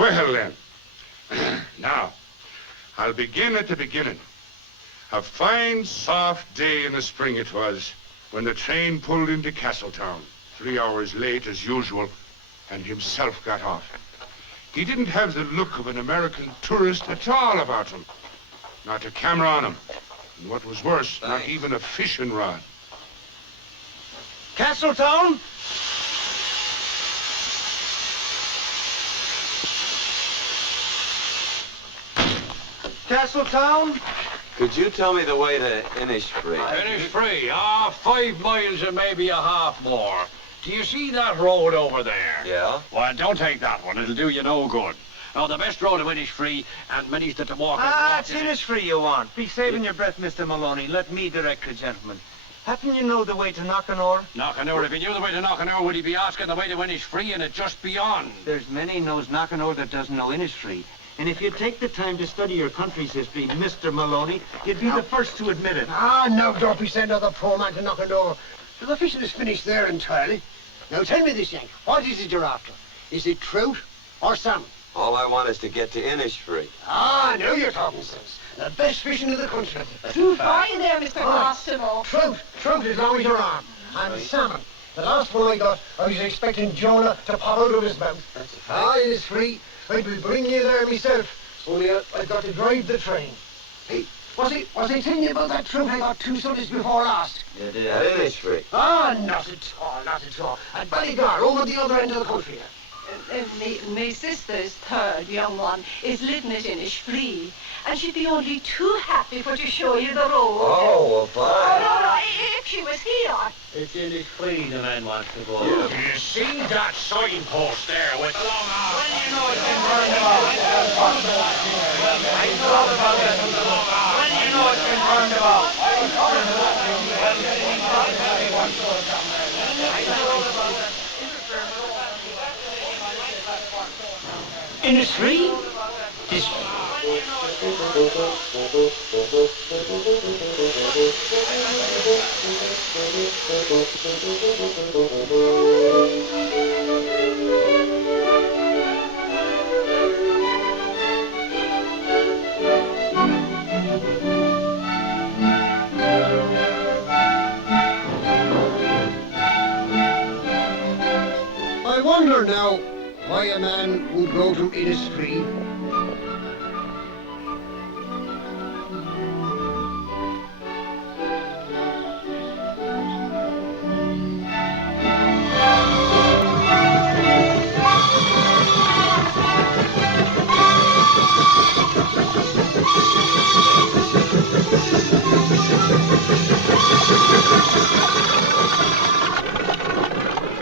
Well, then. Now, I'll begin at the beginning. A fine, soft day in the spring it was when the train pulled into Castletown, 3 hours late as usual, and himself got off. He didn't have the look of an American tourist at all about him. Not a camera on him. And what was worse, not even a fishing rod. Castletown? Castletown? Could you tell me the way to Innisfree? Innisfree? 5 miles and maybe a half more. Do you see that road over there? Yeah? Well, don't take that one. It'll do you no good. Now, the best road to Innisfree, and many's that to walk. It's Innisfree you want. Be saving your breath, Mr. Maloney. Let me direct the gentleman. Happen you know the way to Knockanore? Knockanore. If he knew the way to Knockanore, would he be asking the way to Innisfree and it just beyond? There's many knows Knockanore that doesn't know Innisfree. And if you take the time to study your country's history, Mr. Maloney, you'd be the first to admit it. No, don't be sending another poor man to Knockanore. The fishing is finished there entirely. Now tell me this, Yank, what is it you're after? Is it trout or salmon? All I want is to get to Innisfree. Now you're talking sense. The best fishing in the country. Too far in there, Mr. Constable. Trout as long as your arm. And salmon. The last one I got, I was expecting Jonah to pop out of his mouth. It is free. I will bring you there myself. Only I've got to drive the train. Hey, was I telling you about that trout I got 2 Sundays before last? You did. At Innisfree. Not at all, not at all. At Ballygar, over the other end of the country. My sister's third young one is living at Innisfree, and she'd be only too happy for to show you the road. Oh, well, fine. No, if she was here. It's Innisfree the man wants to go. You see that signpost there with the long arm? When you know it's been burned about. I know all about that with the long arm. When you know it's been burned about. I know all about that. Innisfree? I wonder now why a man would go to Innisfree